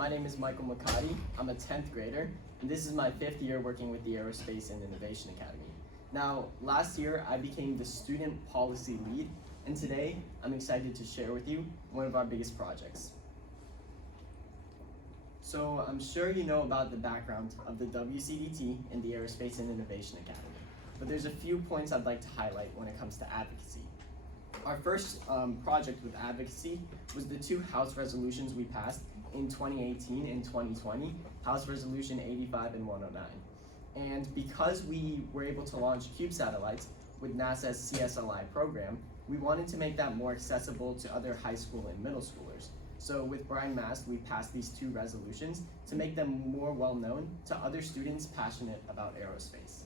My name is Michael Makati. I'm a 10th grader, and this is my 5th year working with the Aerospace and Innovation Academy. Now, last year I became the student policy lead, and today I'm excited to share with you one of our biggest projects. So I'm sure you know about the background of the WCDT and the Aerospace and Innovation Academy, but there's a few points I'd like to highlight when it comes to advocacy. Our first project with advocacy was the 2 House resolutions we passed in 2018 and 2020, House Resolution 85 and 109. And because we were able to launch CUBE satellites with NASA's CSLI program, we wanted to make that more accessible to other high school and middle schoolers. So with Brian Mast, we passed these 2 resolutions to make them more well known to other students passionate about aerospace.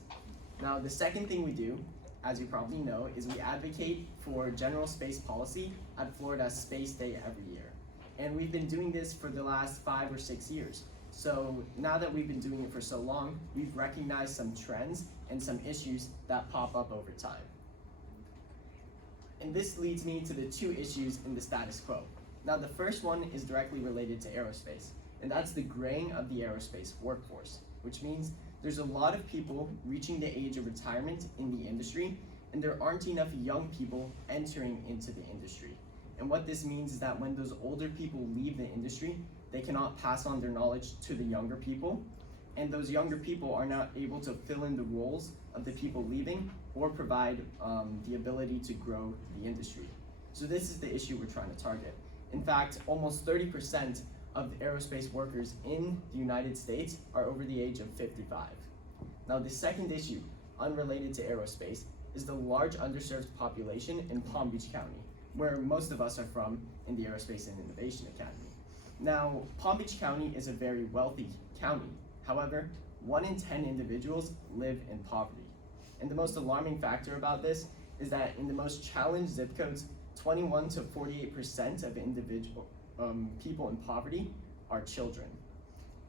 Now, the second thing we do, as you probably know, is we advocate for general space policy at Florida's Space Day every year. And we've been doing this for the last 5 or 6 years. So now that we've been doing it for so long, we've recognized some trends and some issues that pop up over time. And this leads me to the 2 issues in the status quo. Now, the first one is directly related to aerospace, and that's the graying of the aerospace workforce, which means there's a lot of people reaching the age of retirement in the industry, and there aren't enough young people entering into the industry. And what this means is that when those older people leave the industry, they cannot pass on their knowledge to the younger people, and those younger people are not able to fill in the roles of the people leaving or provide the ability to grow the industry. So this is the issue we're trying to target. In fact, almost 30% of the aerospace workers in the United States are over the age of 55. Now, the second issue, unrelated to aerospace, is the large underserved population in Palm Beach County, where most of us are from in the Aerospace and Innovation Academy. Now, Palm Beach County is a very wealthy county. However, 1 in 10 individuals live in poverty. And the most alarming factor about this is that in the most challenged zip codes, 21 to 48% of people in poverty are children.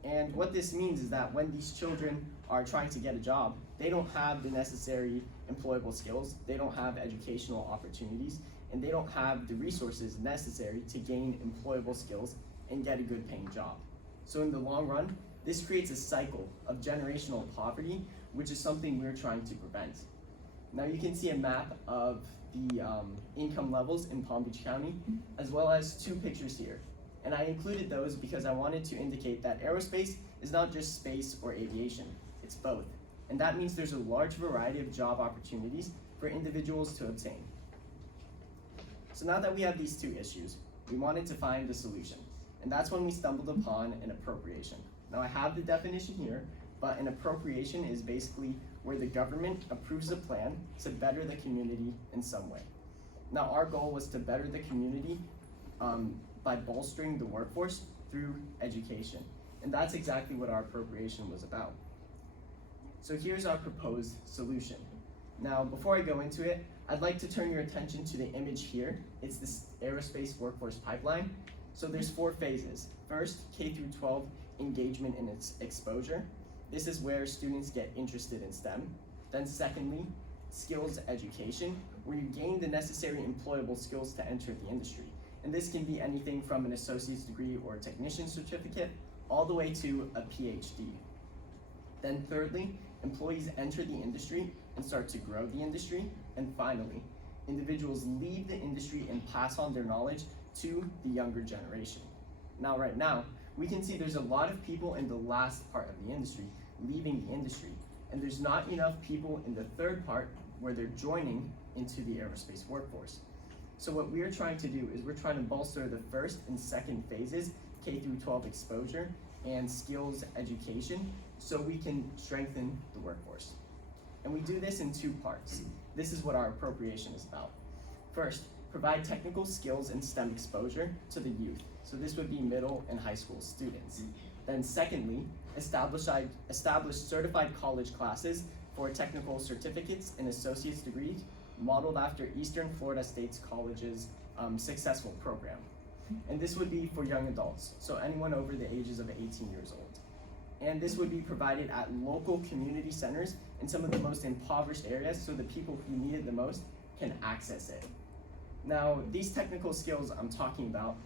And what this means is that when these children are trying to get a job, they don't have the necessary employable skills, they don't have educational opportunities, and they don't have the resources necessary to gain employable skills and get a good paying job. So in the long run, this creates a cycle of generational poverty, which is something we're trying to prevent. Now you can see a map of the income levels in Palm Beach County, as well as 2 pictures here. And I included those because I wanted to indicate that aerospace is not just space or aviation, it's both. And that means there's a large variety of job opportunities for individuals to obtain. So now that we have these 2 issues, we wanted to find the solution. And that's when we stumbled upon an appropriation. Now I have the definition here, but an appropriation is basically where the government approves a plan to better the community in some way. Now our goal was to better the community by bolstering the workforce through education. And that's exactly what our appropriation was about. So here's our proposed solution. Now, before I go into it, I'd like to turn your attention to the image here. It's this aerospace workforce pipeline. So there's 4 phases. First, K through 12 engagement and its exposure. This is where students get interested in STEM. Then secondly, skills education, where you gain the necessary employable skills to enter the industry. And this can be anything from an associate's degree or a technician certificate, all the way to a PhD. Then thirdly, employees enter the industry and start to grow the industry. And finally, individuals leave the industry and pass on their knowledge to the younger generation. Now, right now, we can see there's a lot of people in the last part of the industry leaving the industry, and there's not enough people in the third part where they're joining into the aerospace workforce. So what we're trying to do is we're trying to bolster the first and second phases, K through 12 exposure and skills education, so we can strengthen the workforce. And we do this in 2 parts. This is what our appropriation is about. First, provide technical skills and STEM exposure to the youth. So this would be middle and high school students. Then secondly, establish certified college classes for technical certificates and associate's degrees modeled after Eastern Florida State College's successful program. And this would be for young adults, so anyone over the ages of 18 years old. And this would be provided at local community centers in some of the most impoverished areas so the people who need it the most can access it. Now, these technical skills I'm talking about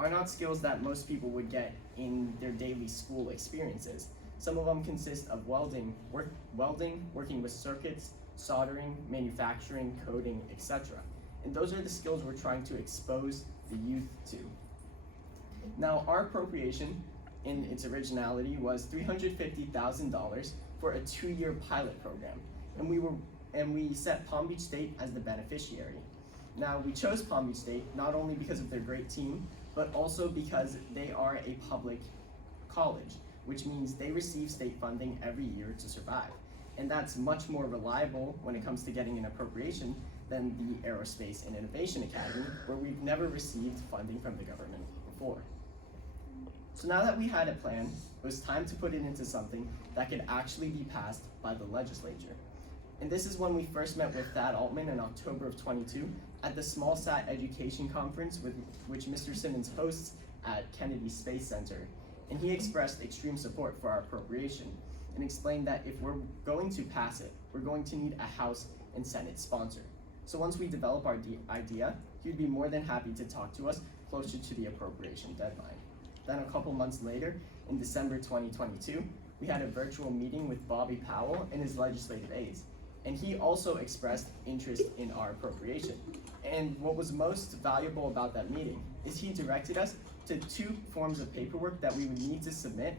are not skills that most people would get in their daily school experiences. Some of them consist of welding, working with circuits, soldering, manufacturing, coding, etc. And those are the skills we're trying to expose the youth to. Now, our appropriation in its originality was $350,000 for a 2-year pilot program, and we set Palm Beach State as the beneficiary. Now, we chose Palm Beach State not only because of their great team, but also because they are a public college, which means they receive state funding every year to survive. And that's much more reliable when it comes to getting an appropriation than the Aerospace and Innovation Academy, where we've never received funding from the government before. So now that we had a plan, it was time to put it into something that could actually be passed by the legislature. And this is when we first met with Thad Altman in October of 22 at the Small Sat Education Conference, which Mr. Simmons hosts at Kennedy Space Center. And he expressed extreme support for our appropriation and explained that if we're going to pass it, we're going to need a House and Senate sponsor. So once we develop our idea, he'd be more than happy to talk to us closer to the appropriation deadline. Then a couple months later, in December 2022, we had a virtual meeting with Bobby Powell and his legislative aides, and he also expressed interest in our appropriation. And what was most valuable about that meeting is he directed us to 2 forms of paperwork that we would need to submit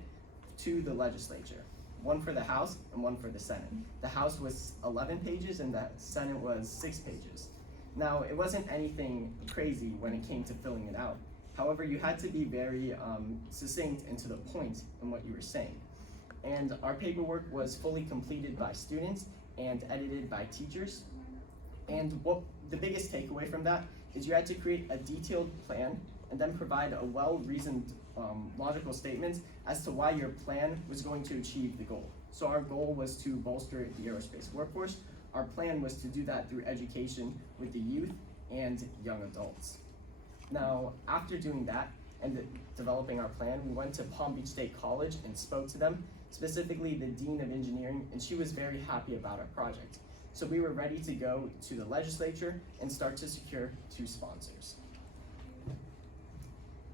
to the legislature, one for the House and one for the Senate. The House was 11 pages and the Senate was 6 pages. Now, it wasn't anything crazy when it came to filling it out. However, you had to be very succinct and to the point in what you were saying. And our paperwork was fully completed by students and edited by teachers. And what the biggest takeaway from that is you had to create a detailed plan and then provide a well-reasoned logical statements as to why your plan was going to achieve the goal. So our goal was to bolster the aerospace workforce. Our plan was to do that through education with the youth and young adults. Now, after doing that and developing our plan, we went to Palm Beach State College and spoke to them, specifically the Dean of Engineering, and she was very happy about our project. So we were ready to go to the legislature and start to secure 2 sponsors.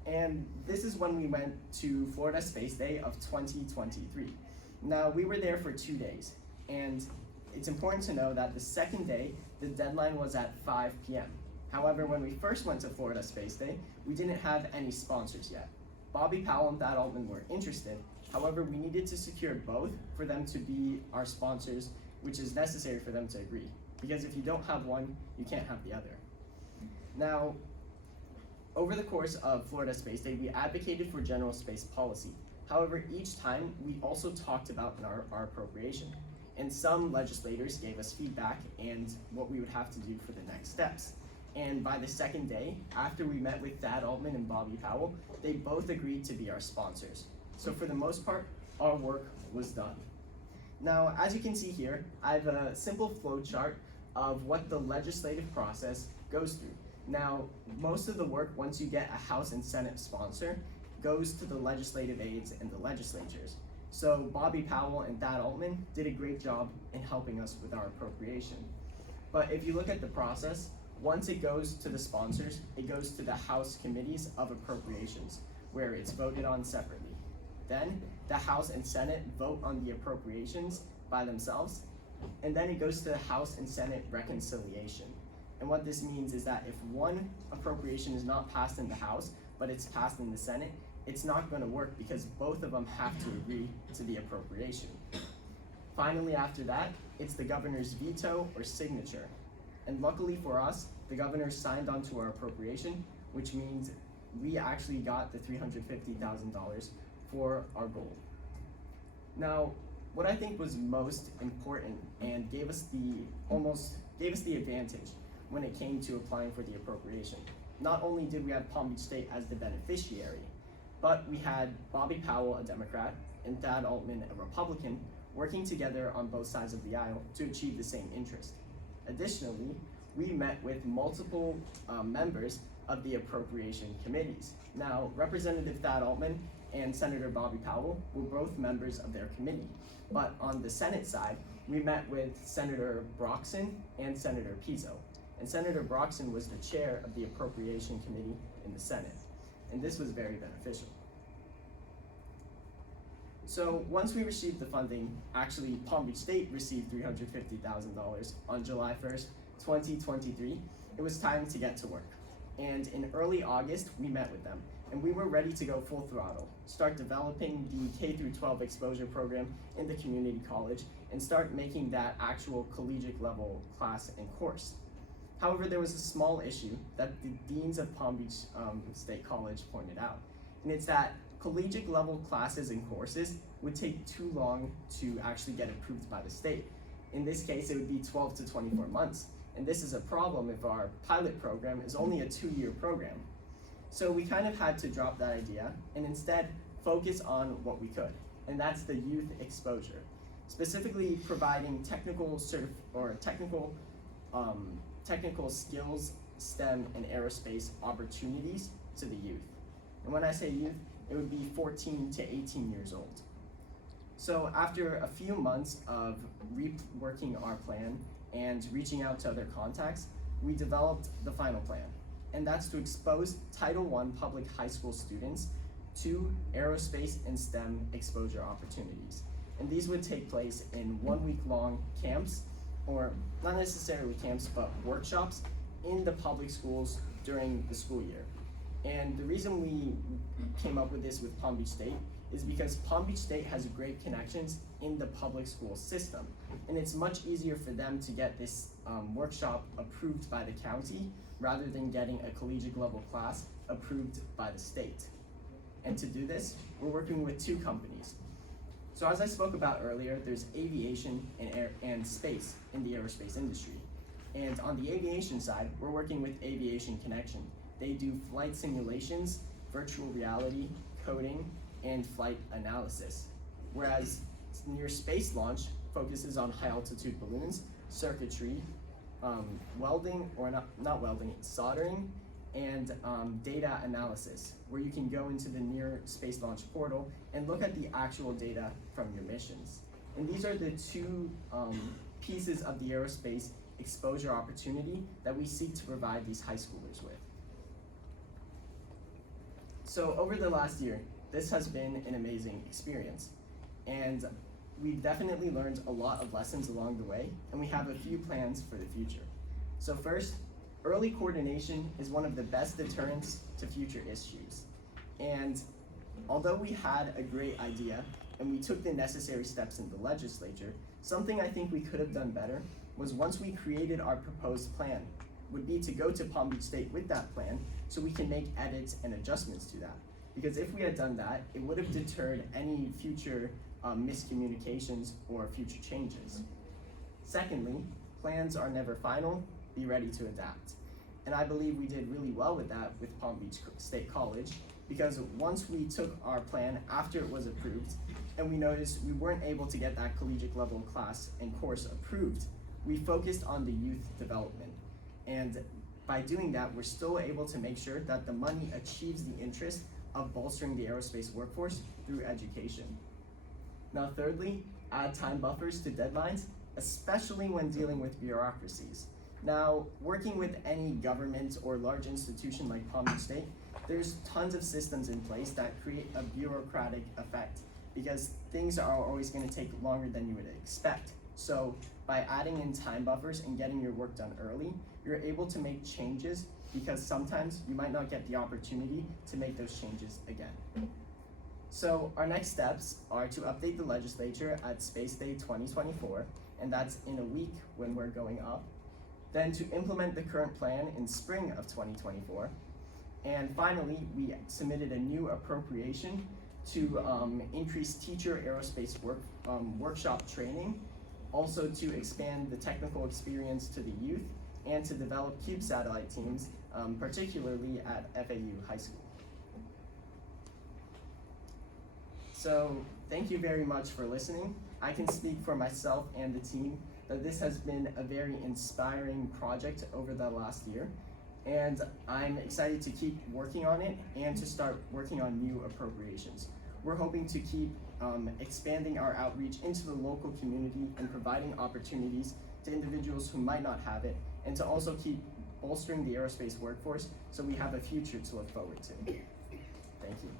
And this is when we went to Florida Space Day of 2023. Now, we were there for 2 days, and it's important to know that the second day, the deadline was at 5 p.m. However, when we first went to Florida Space Day, we didn't have any sponsors yet. Bobby Powell and Thad Altman were interested. However, we needed to secure both for them to be our sponsors, which is necessary for them to agree. Because if you don't have one, you can't have the other. Now, over the course of Florida Space Day, we advocated for general space policy. However, each time we also talked about our appropriation. And some legislators gave us feedback and what we would have to do for the next steps. And by the second day, after we met with Thad Altman and Bobby Powell, they both agreed to be our sponsors. So for the most part, our work was done. Now, as you can see here, I have a simple flow chart of what the legislative process goes through. Now, most of the work, once you get a House and Senate sponsor, goes to the legislative aides and the legislatures. So Bobby Powell and Thad Altman did a great job in helping us with our appropriation. But if you look at the process, once it goes to the sponsors, it goes to the House Committees of Appropriations, where it's voted on separately. Then the House and Senate vote on the appropriations by themselves, and then it goes to the House and Senate reconciliation. And what this means is that if one appropriation is not passed in the House, but it's passed in the Senate, it's not going to work because both of them have to agree to the appropriation. Finally, after that, it's the governor's veto or signature. And luckily for us, the governor signed onto our appropriation, which means we actually got the $350,000 for our goal. Now, what I think was most important and gave us the advantage when it came to applying for the appropriation. Not only did we have Palm Beach State as the beneficiary, but we had Bobby Powell, a Democrat, and Thad Altman, a Republican, working together on both sides of the aisle to achieve the same interest. Additionally, we met with multiple members of the appropriation committees. Now, Representative Thad Altman and Senator Bobby Powell were both members of their committee, but on the Senate side, we met with Senator Broxson and Senator Pizzo, and Senator Broxson was the chair of the Appropriation Committee in the Senate. and this was very beneficial. So once we received the funding, actually Palm Beach State received $350,000 on July 1st, 2023, it was time to get to work. And in early August, we met with them, and we were ready to go full throttle, start developing the K-12 exposure program in the community college, and start making that actual collegiate level class and course. However, there was a small issue that the deans of Palm Beach State College pointed out, and it's that collegiate level classes and courses would take too long to actually get approved by the state. In this case, it would be 12 to 24 months. And this is a problem if our pilot program is only a 2-year program. So we kind of had to drop that idea and instead focus on what we could, and that's the youth exposure, specifically providing technical skills, STEM, and aerospace opportunities to the youth. And when I say youth, it would be 14 to 18 years old. So after a few months of reworking our plan and reaching out to other contacts, we developed the final plan. And that's to expose Title I public high school students to aerospace and STEM exposure opportunities. And these would take place in 1-week-long camps, or not necessarily camps, but workshops in the public schools during the school year. And the reason we came up with this with Palm Beach State is because Palm Beach State has great connections in the public school system. And it's much easier for them to get this workshop approved by the county rather than getting a collegiate level class approved by the state. And to do this, we're working with 2 companies. So as I spoke about earlier, there's aviation and space in the aerospace industry. And on the aviation side, we're working with Aviation Connection. They do flight simulations, virtual reality, coding, and flight analysis. Whereas Near Space Launch focuses on high altitude balloons, circuitry, welding, or not welding, soldering, and data analysis, where you can go into the Near Space Launch portal and look at the actual data from your missions. And these are the 2 pieces of the aerospace exposure opportunity that we seek to provide these high schoolers with. So over the last year, this has been an amazing experience. And we've definitely learned a lot of lessons along the way, and we have a few plans for the future. So first, early coordination is one of the best deterrents to future issues. And although we had a great idea and we took the necessary steps in the legislature, something I think we could have done better was once we created our proposed plan, would be to go to Palm Beach State with that plan so we can make edits and adjustments to that. Because if we had done that, it would have deterred any future miscommunications or future changes. Secondly, plans are never final, be ready to adapt. And I believe we did really well with that with Palm Beach State College, because once we took our plan after it was approved, and we noticed we weren't able to get that collegiate level class and course approved, we focused on the youth development. And by doing that, we're still able to make sure that the money achieves the interest of bolstering the aerospace workforce through education. Now thirdly, add time buffers to deadlines, especially when dealing with bureaucracies. Now, working with any government or large institution like Palm Beach State, there's tons of systems in place that create a bureaucratic effect because things are always going to take longer than you would expect. So by adding in time buffers and getting your work done early, you're able to make changes because sometimes you might not get the opportunity to make those changes again. So our next steps are to update the legislature at Space Day 2024, and that's in a week when we're going up. Then to implement the current plan in spring of 2024. And finally, we submitted a new appropriation to increase teacher aerospace workshop training, also to expand the technical experience to the youth, and to develop CUBE satellite teams, particularly at FAU High School. So thank you very much for listening. I can speak for myself and the team that this has been a very inspiring project over the last year, and I'm excited to keep working on it and to start working on new appropriations. We're hoping to keep expanding our outreach into the local community and providing opportunities to individuals who might not have it, and to also keep bolstering the aerospace workforce so we have a future to look forward to. Thank you.